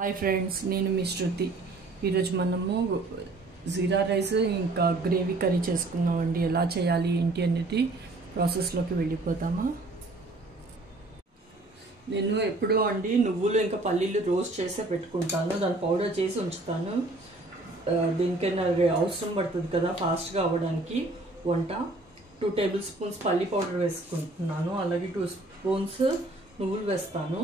Hi friends, నేను మీ శృతి. ఈరోజు మనము జీరా రైస్ ఇంకా గ్రేవీ కర్రీ చేసుకుందామండి. ఎలా చేయాలి ఏంటి అనేది ప్రాసెస్లోకి వెళ్ళిపోతామా. నేను ఎప్పుడూ అండి నువ్వులు ఇంకా పల్లీలు రోస్ట్ చేసే పెట్టుకుంటాను. దాన్ని పౌడర్ చేసి ఉంచుతాను. దీనికైనా అవసరం పడుతుంది కదా ఫాస్ట్గా అవ్వడానికి వంట. 2 టేబుల్ స్పూన్స్ పల్లీ పౌడర్ వేసుకుంటున్నాను. అలాగే 2 స్పూన్స్ నువ్వులు వేస్తాను.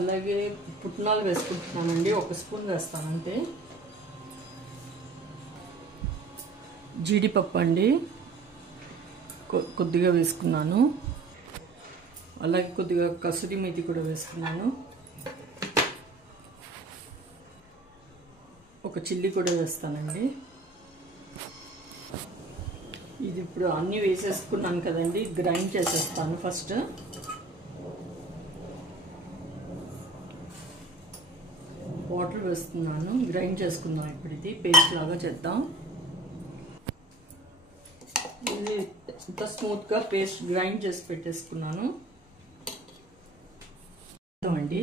అలాగే పుట్నాలు వేసుకుంటున్నానండి. 1 స్పూన్ వేస్తాను అంతే. జీడిపప్పు అండి కొద్దిగా వేసుకున్నాను. అలాగే కొద్దిగా కసూరి మేతి కూడా వేసుకున్నాను. ఒక చిల్లీ కూడా వేస్తానండి. ఇది ఇప్పుడు అన్నీ వేసేసుకున్నాను కదండి, గ్రైండ్ చేసేస్తాను. ఫస్ట్ వాటర్ వేస్తున్నాను. గ్రైండ్ చేసుకుందాం. ఇప్పుడు ఇది పేస్ట్ లాగా చేద్దాం. ఇది ఇంత స్మూత్గా పేస్ట్ గ్రైండ్ చేసి పెట్టేసుకున్నాను అండి.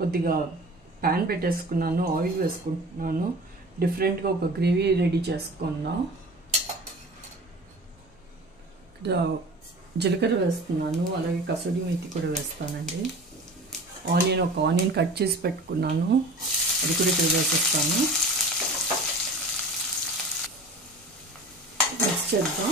కొద్దిగా ప్యాన్ పెట్టేసుకున్నాను. ఆయిల్ వేసుకుంటున్నాను. డిఫరెంట్గా ఒక గ్రేవీ రెడీ చేసుకుందాం. ఇక్కడ జీలకర్ర వేస్తున్నాను. అలాగే కసూరి మేతి కూడా వేస్తానండి. ఒక ఆనియన్ కట్ చేసి పెట్టుకున్నాను, అది కూడా ఇక్కడ వేసేస్తాను. మిక్స్ చేద్దాం.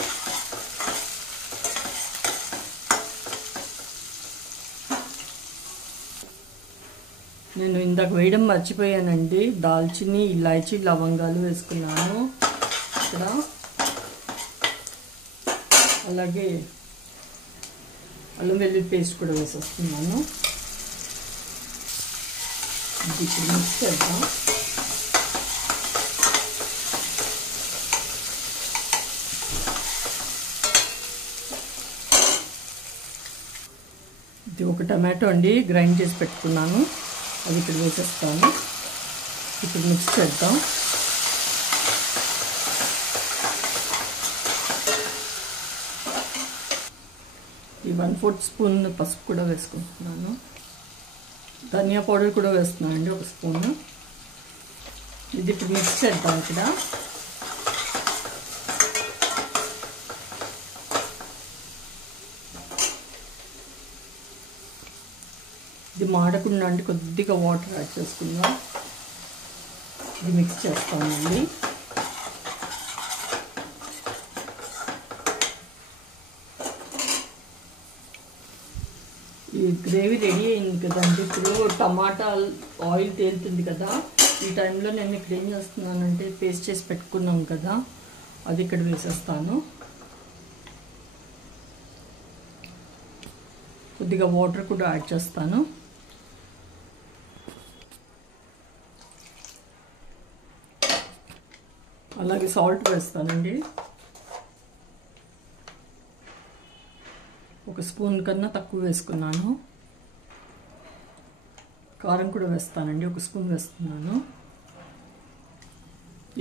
నేను ఇందాక వేయడం మర్చిపోయానండి. దాల్చిని, ఇలాచీ, లవంగాలు వేసుకున్నాను ఇక్కడ. అలాగే అల్లం వెల్లుల్లి పేస్ట్ కూడా వేసేస్తున్నాను. ఇప్పుడు మిక్స్ చేద్దాం. ఇది ఒక టమాటో అండి, గ్రైండ్ చేసి పెట్టుకున్నాను. అది ఇప్పుడు వేసేస్తాను. ఇప్పుడు మిక్స్ చేద్దాం. ఈ 1/4 స్పూన్ పసుపు కూడా వేసుకుంటున్నాను. ధనియా పౌడర్ కూడా వేస్తున్నానండి, 1 స్పూన్. ఇది ఇప్పుడు మిక్స్ చేద్దాం. ఇక్కడ ఇది మాడకుండా అంటే కొద్దిగా వాటర్ యాడ్ చేసుకుందాం. ఇది మిక్స్ చేస్తామండి. ఈ గ్రేవీ రెడీ అయింది కదండి. ఇప్పుడు టమాటా ఆయిల్ తేలుతుంది కదా, ఈ టైంలో నేను ఇక్కడ ఏం చేస్తున్నానంటే పేస్ట్ చేసి పెట్టుకున్నాం కదా, అది ఇక్కడ వేసేస్తాను. కొద్దిగా వాటర్ కూడా యాడ్ చేస్తాను. అలాగే సాల్ట్ వేస్తానండి. 1 స్పూన్ కన్నా తక్కువ వేసుకున్నాను. కారం కూడా వేస్తానండి, 1 స్పూన్ వేస్తున్నాను.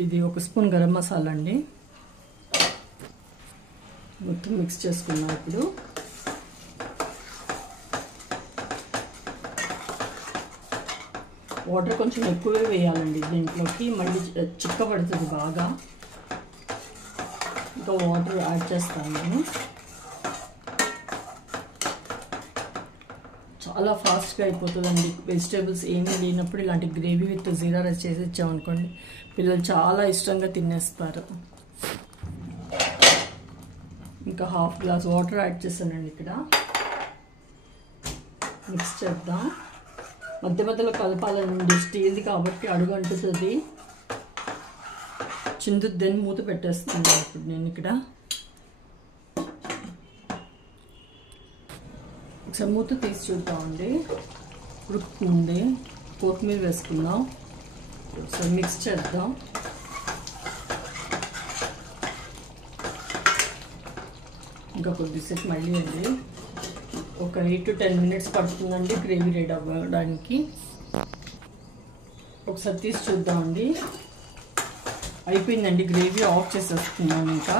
ఇది 1 స్పూన్ గరం మసాలా అండి. మొత్తం మిక్స్ చేసుకున్నాం. ఇప్పుడు వాటర్ కొంచెం ఎక్కువే వేయాలండి దీంట్లోకి, మళ్ళీ చిక్కబడుతుంది బాగా. ఇంకా వాటర్ యాడ్ చేస్తాను నేను. చాలా ఫాస్ట్గా అయిపోతుందండి. వెజిటేబుల్స్ ఏమీ లేనప్పుడు ఇలాంటి గ్రేవీ విత్ జీరా రైస్ చేసి ఇచ్చామనుకోండి, పిల్లలు చాలా ఇష్టంగా తినేస్తారు. ఇంకా 1/2 గ్లాస్ వాటర్ యాడ్ చేశానండి. ఇక్కడ మిక్స్ చేద్దాం. మధ్య మధ్యలో కలపాలండి, స్టీల్ది కాబట్టి అడుగు అంటుతుంది, చిందుద్దని మూత పెట్టేస్తున్నాను. ఇప్పుడు నేను ఇక్కడ ఒకసారి మూత తీసి చూద్దామండి. ఉడుకుతుంది. కొత్తిమీర వేసుకుందాం. ఒకసారి మిక్స్ చేద్దాం. ఇంకా కొద్దిసేపు మళ్ళీ అండి, ఒక 8 to 10 మినిట్స్ పడుతుందండి గ్రేవీ రెడీ అవ్వడానికి. ఒకసారి తీసి చూద్దామండి. అయిపోయిందండి గ్రేవీ. ఆఫ్ చేసేస్తున్నాను. ఇంకా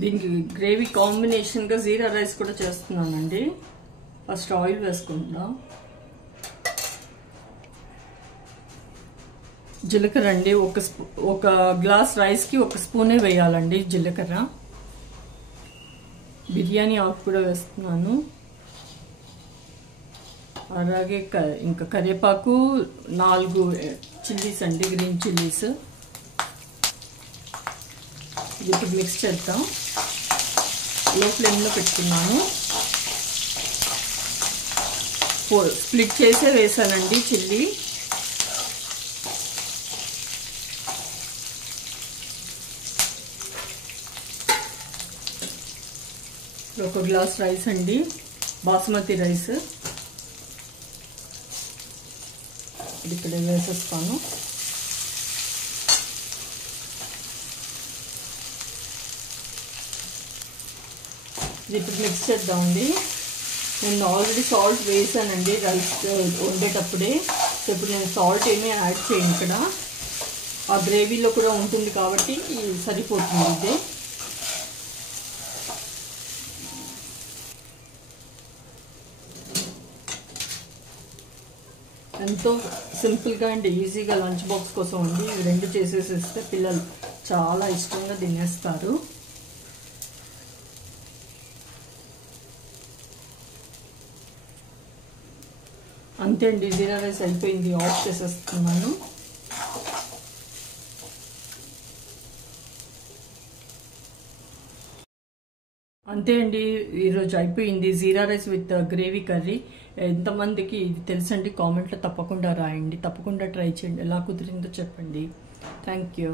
దీనికి గ్రేవీ కాంబినేషన్గా జీరా రైస్ కూడా చేస్తున్నానండి. ఫస్ట్ ఆయిల్ వేసుకుందాం. జీలకర్ర అండి, ఒక గ్లాస్ రైస్కి 1 స్పూనే వేయాలండి జీలకర్ర. బిర్యానీ ఆకు కూడా వేస్తున్నాను. అలాగే ఇంకా కరివేపాకు, 4 చిల్లీస్ అండి, గ్రీన్ చిల్లీస్. ఇప్పుడు మిక్స్ చేద్దాం. లో ఫ్లేమ్లో పెట్టుకున్నాను. స్ప్లిట్ చేసే వేసానండి చిల్లీ. ఒక గ్లాస్ రైస్ అండి, బాస్మతి రైస్. ఇది ఇక్కడ వేసేస్తాను. ఇది ఇప్పుడు మిక్స్ చేద్దామండి. నేను ఆల్రెడీ సాల్ట్ వేసానండి రైస్ వండేటప్పుడే. సో ఇప్పుడు నేను సాల్ట్ ఏమీ యాడ్ చేయను. ఇక్కడ ఆ గ్రేవీలో కూడా ఉంటుంది కాబట్టి సరిపోతుంది ఇది. ఎంతో సింపుల్గా అండ్ ఈజీగా లంచ్ బాక్స్ కోసం అండి. ఇవి 2 చేసేసేస్తే పిల్లలు చాలా ఇష్టంగా తినేస్తారు. అంతే అండి, జీరా రైస్ అయిపోయింది. ఆఫ్ చేసేస్తున్నాను. అంతే అండి, ఈరోజు అయిపోయింది జీరా రైస్ విత్ గ్రేవీ కర్రీ. ఎంతమందికి ఇది తెలుసండి కామెంట్లో తప్పకుండా రాయండి. తప్పకుండా ట్రై చేయండి. ఎలా కుదిరిందో చెప్పండి. Thank you.